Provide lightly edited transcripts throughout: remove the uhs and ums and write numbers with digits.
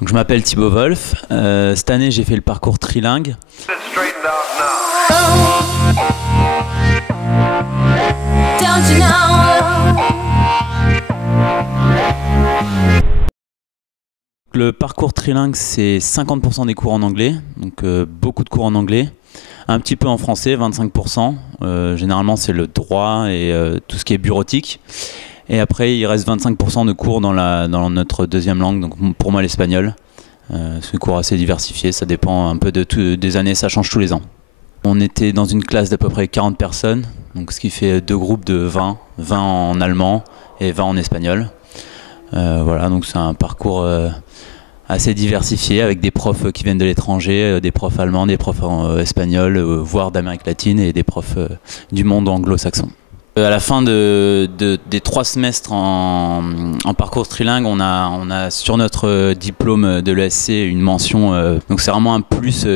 Donc, je m'appelle Thibaut Wolf. Cette année, j'ai fait le parcours trilingue. Le parcours trilingue, c'est 50% des cours en anglais, donc beaucoup de cours en anglais. Un petit peu en français, 25%. Généralement, c'est le droit et tout ce qui est bureautique. Et après, il reste 25% de cours dans notre deuxième langue, donc pour moi l'espagnol. C'est un cours assez diversifié, ça dépend un peu des années, ça change tous les ans. On était dans une classe d'à peu près 40 personnes, donc ce qui fait deux groupes de 20 en allemand et 20 en espagnol. Voilà, donc c'est un parcours assez diversifié avec des profs qui viennent de l'étranger, des profs allemands, des profs espagnols, voire d'Amérique latine et des profs du monde anglo-saxon. À la fin des 3 semestres en parcours trilingue, on a sur notre diplôme de l'ESC une mention, donc c'est vraiment un plus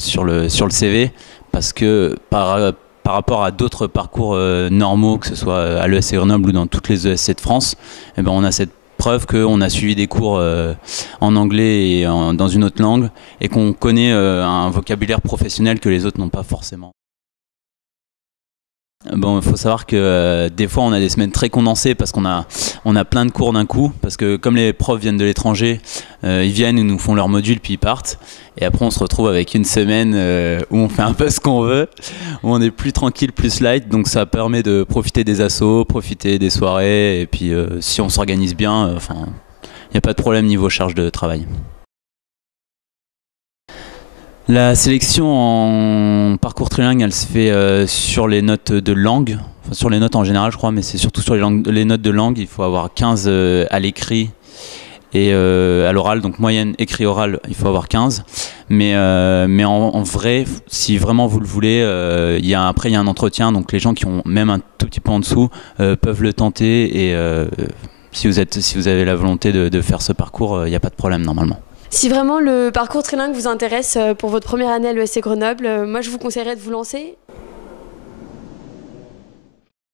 sur le CV, parce que par rapport à d'autres parcours normaux, que ce soit à l'ESC Grenoble ou dans toutes les ESC de France, eh ben on a cette preuve qu'on a suivi des cours en anglais et dans une autre langue, et qu'on connaît un vocabulaire professionnel que les autres n'ont pas forcément. Bon, il faut savoir que des fois on a des semaines très condensées parce qu'on a plein de cours d'un coup, parce que comme les profs viennent de l'étranger, ils viennent, ils nous font leur module puis ils partent, et après on se retrouve avec une semaine où on fait un peu ce qu'on veut, où on est plus tranquille, plus light, donc ça permet de profiter des assos, profiter des soirées, et puis si on s'organise bien, il n'y a pas de problème niveau charge de travail. La sélection en parcours trilingue, elle se fait sur les notes de langue, enfin, sur les notes en général je crois, mais c'est surtout sur les notes de langue. Il faut avoir 15 à l'écrit et à l'oral, donc moyenne écrit-oral, il faut avoir 15. Mais en vrai, si vraiment vous le voulez, après il y a un entretien, donc les gens qui ont même un tout petit peu en dessous peuvent le tenter, et si vous avez la volonté de faire ce parcours, il n'y a pas de problème normalement. Si vraiment le parcours trilingue vous intéresse pour votre première année à l'ESC Grenoble, moi je vous conseillerais de vous lancer.